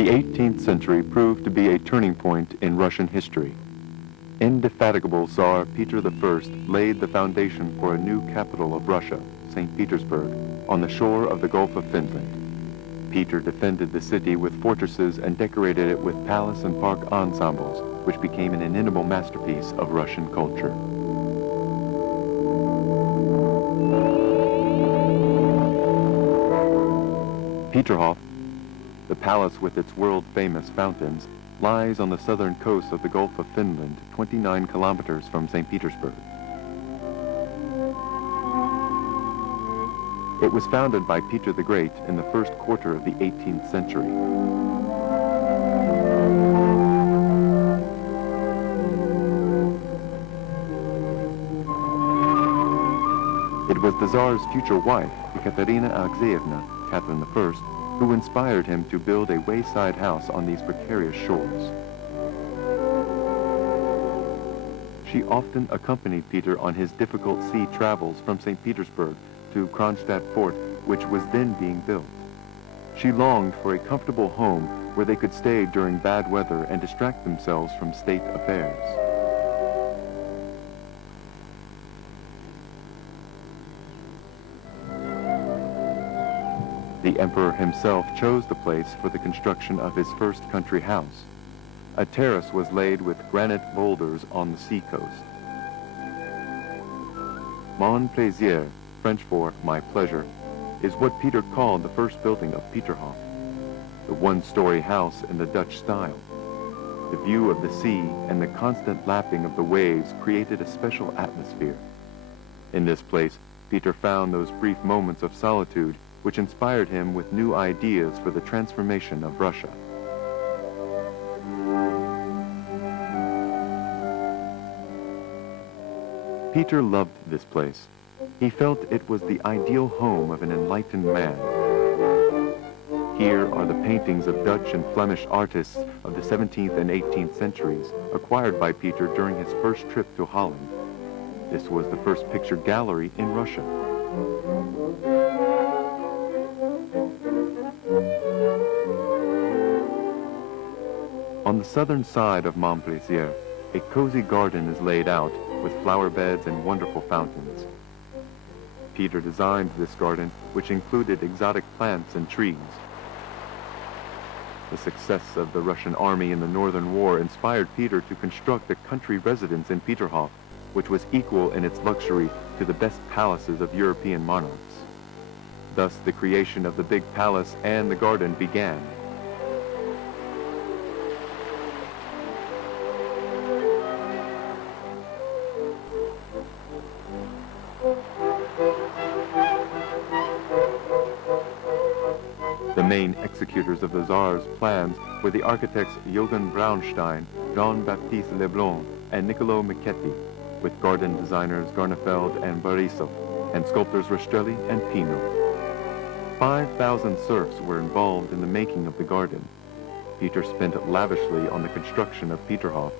The 18th century proved to be a turning point in Russian history. Indefatigable Tsar Peter I laid the foundation for a new capital of Russia, Saint Petersburg, on the shore of the Gulf of Finland. Peter defended the city with fortresses and decorated it with palace and park ensembles, which became an inimitable masterpiece of Russian culture. Peterhof, the palace with its world-famous fountains, lies on the southern coast of the Gulf of Finland, 29 kilometers from St. Petersburg. It was founded by Peter the Great in the first quarter of the 18th century. It was the Tsar's future wife, Ekaterina Alexeyevna, Catherine I, who inspired him to build a wayside house on these precarious shores. She often accompanied Peter on his difficult sea travels from St. Petersburg to Kronstadt Fort, which was then being built. She longed for a comfortable home where they could stay during bad weather and distract themselves from state affairs. The emperor himself chose the place for the construction of his first country house. A terrace was laid with granite boulders on the seacoast. Mon plaisir, French for my pleasure, is what Peter called the first building of Peterhof, the one-story house in the Dutch style. The view of the sea and the constant lapping of the waves created a special atmosphere. In this place, Peter found those brief moments of solitude which inspired him with new ideas for the transformation of Russia. Peter loved this place. He felt it was the ideal home of an enlightened man. Here are the paintings of Dutch and Flemish artists of the 17th and 18th centuries, acquired by Peter during his first trip to Holland. This was the first picture gallery in Russia. On the southern side of Montplaisir, a cozy garden is laid out with flower beds and wonderful fountains. Peter designed this garden, which included exotic plants and trees. The success of the Russian army in the Northern War inspired Peter to construct a country residence in Peterhof, which was equal in its luxury to the best palaces of European monarchs. Thus, the creation of the big palace and the garden began. The main executors of the Tsar's plans were the architects Johann Braunstein, Jean-Baptiste Leblond, and Niccolo Michetti, with garden designers Garnefeld and Borisov, and sculptors Rastrelli and Pino. 5,000 serfs were involved in the making of the garden. Peter spent lavishly on the construction of Peterhof.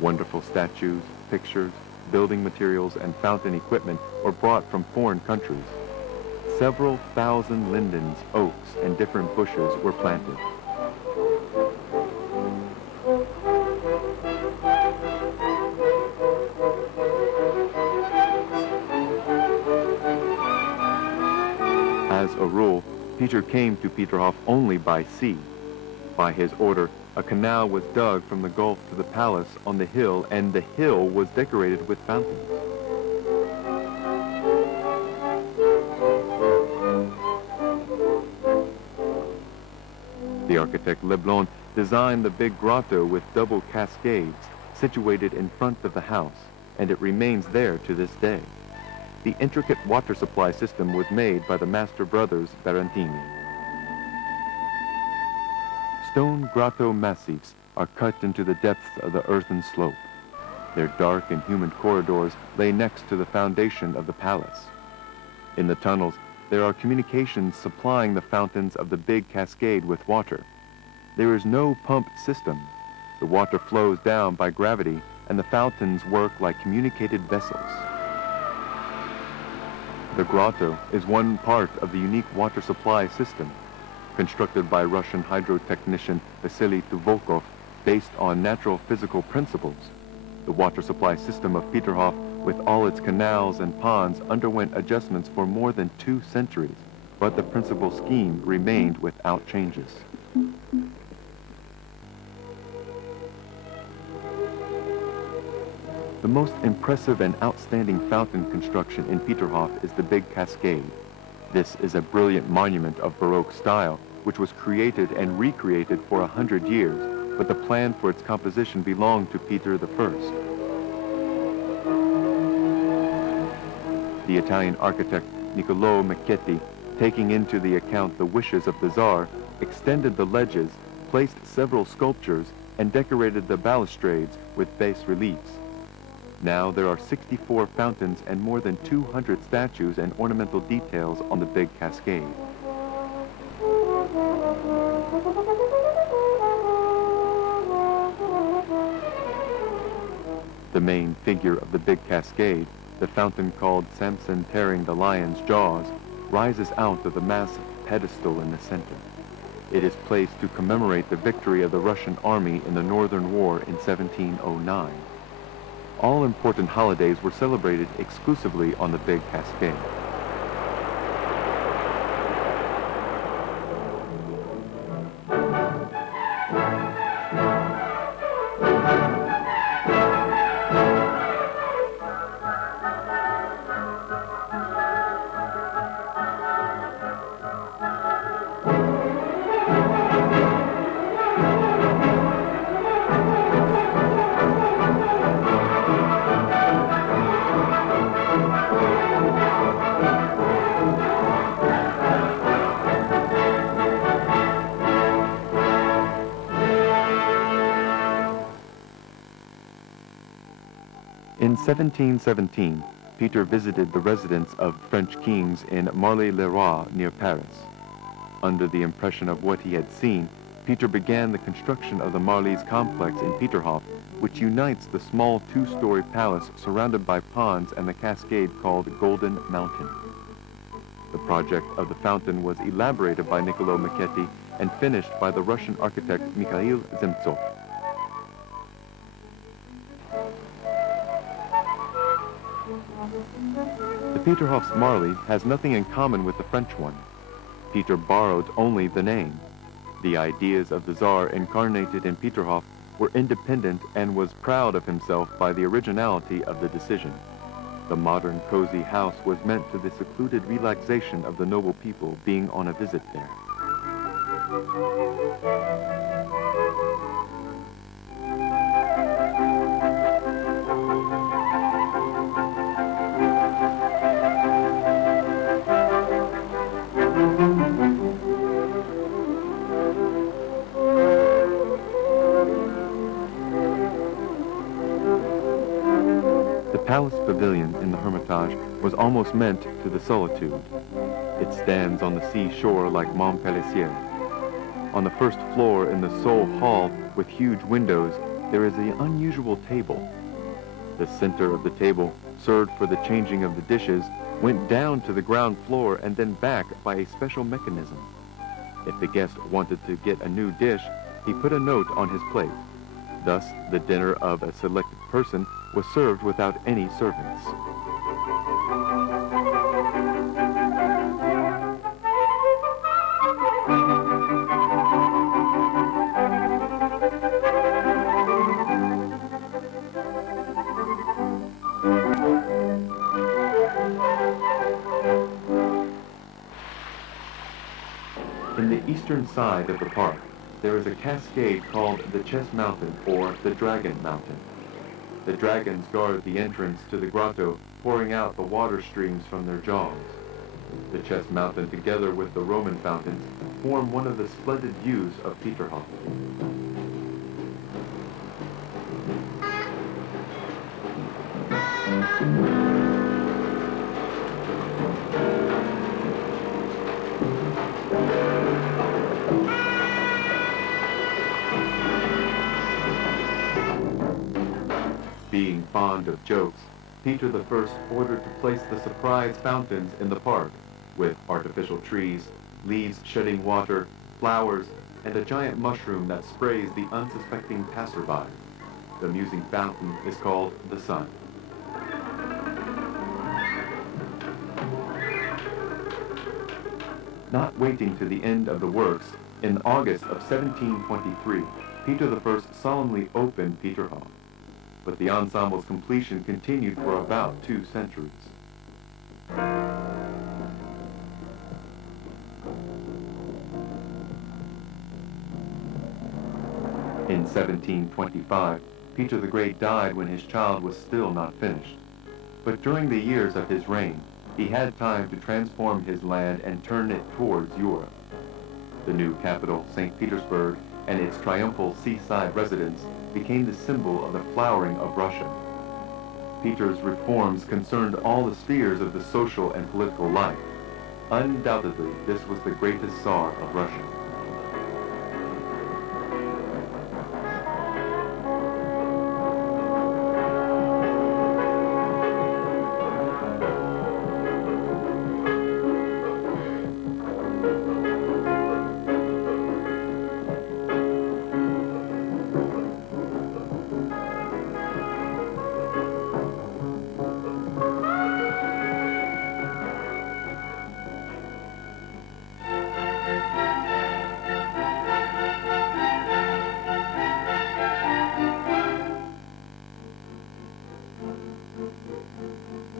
Wonderful statues, pictures, building materials, and fountain equipment were brought from foreign countries. Several thousand lindens, oaks, and different bushes were planted. As a rule, Peter came to Peterhof only by sea. By his order, a canal was dug from the gulf to the palace on the hill, and the hill was decorated with fountains. The architect Leblond designed the big grotto with double cascades situated in front of the house, and it remains there to this day. The intricate water supply system was made by the master brothers Barantini. Stone grotto massifs are cut into the depths of the earthen slope. Their dark and humid corridors lay next to the foundation of the palace. In the tunnels, there are communications supplying the fountains of the big cascade with water. There is no pump system. The water flows down by gravity, and the fountains work like communicated vessels. The grotto is one part of the unique water supply system. constructed by Russian hydro-technician Vasily Tuvokov, based on natural physical principles. The water supply system of Peterhof, with all its canals and ponds, underwent adjustments for more than 2 centuries, but the principal scheme remained without changes. The most impressive and outstanding fountain construction in Peterhof is the Big Cascade. This is a brilliant monument of Baroque style, which was created and recreated for 100 years, but the plan for its composition belonged to Peter I. The Italian architect Niccolò Michetti, taking into the account the wishes of the Tsar, extended the ledges, placed several sculptures, and decorated the balustrades with bas-reliefs. Now there are 64 fountains and more than 200 statues and ornamental details on the Big Cascade. The main figure of the Big Cascade, the fountain called Samson tearing the lion's jaws, rises out of the massive pedestal in the center. It is placed to commemorate the victory of the Russian army in the Northern War in 1709. All important holidays were celebrated exclusively on the Big Cascade. In 1717, Peter visited the residence of French kings in Marly-le-Roi near Paris. Under the impression of what he had seen, Peter began the construction of the Marly's complex in Peterhof, which unites the small 2-story palace surrounded by ponds and the cascade called Golden Mountain. The project of the fountain was elaborated by Niccolò Michetti and finished by the Russian architect Mikhail Zemtsov. The Peterhof's Marly has nothing in common with the French one. Peter borrowed only the name. The ideas of the Tsar incarnated in Peterhof were independent and was proud of himself by the originality of the decision. The modern cozy house was meant to the secluded relaxation of the noble people being on a visit there. The palace pavilion in the Hermitage was almost meant to the solitude. It stands on the seashore like Montpellier. On the first floor in the sole hall with huge windows, there is an unusual table. The center of the table, served for the changing of the dishes, went down to the ground floor and then back by a special mechanism. If the guest wanted to get a new dish, he put a note on his plate. Thus, the dinner of a selected person was served without any servants. In the eastern side of the park, there is a cascade called the Chess Mountain or the Dragon Mountain. The dragons guard the entrance to the grotto, pouring out the water streams from their jaws. The Chess Mountain, together with the Roman fountains, form one of the splendid views of Peterhof. Being fond of jokes, Peter I ordered to place the surprise fountains in the park, with artificial trees, leaves shedding water, flowers, and a giant mushroom that sprays the unsuspecting passerby. The amusing fountain is called the Sun. Not waiting to the end of the works, in August of 1723, Peter I solemnly opened Peterhof, but the ensemble's completion continued for about 2 centuries. In 1725, Peter the Great died when his child was still not finished. But during the years of his reign, he had time to transform his land and turn it towards Europe. The new capital, Saint Petersburg, and its triumphal seaside residence became the symbol of the flowering of Russia. Peter's reforms concerned all the spheres of the social and political life. Undoubtedly, this was the greatest Tsar of Russia.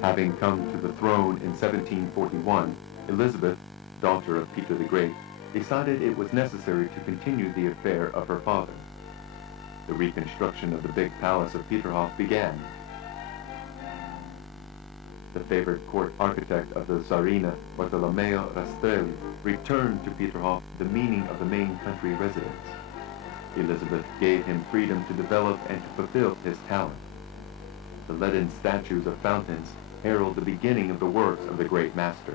Having come to the throne in 1741, Elizabeth, daughter of Peter the Great, decided it was necessary to continue the affair of her father. The reconstruction of the big palace of Peterhof began. The favorite court architect of the Tsarina, Bartolomeo Rastrelli, returned to Peterhof the meaning of the main country residence. Elizabeth gave him freedom to develop and to fulfill his talent. The leaden statues of fountains herald the beginning of the works of the great master.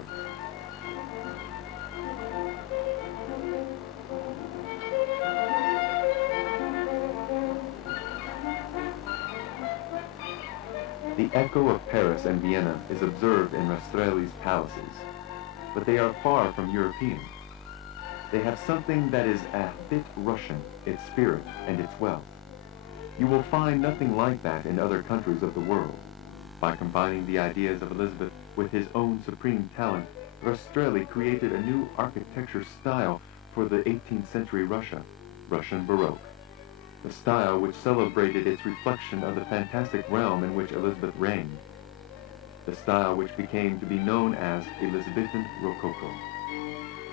The echo of Paris and Vienna is observed in Rastrelli's palaces, but they are far from European. They have something that is a bit Russian, its spirit and its wealth. You will find nothing like that in other countries of the world. By combining the ideas of Elizabeth with his own supreme talent, Rastrelli created a new architecture style for the 18th century Russia, Russian Baroque. The style which celebrated its reflection of the fantastic realm in which Elizabeth reigned. The style which became to be known as Elizabethan Rococo.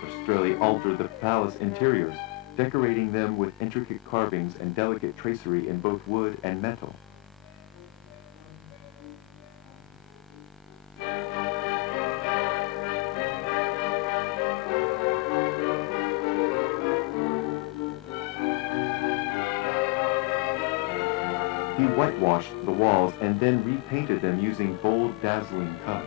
Rastrelli altered the palace interiors, decorating them with intricate carvings and delicate tracery in both wood and metal. He whitewashed the walls and then repainted them using bold, dazzling colors.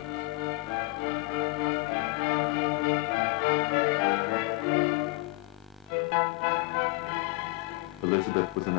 Elizabeth was an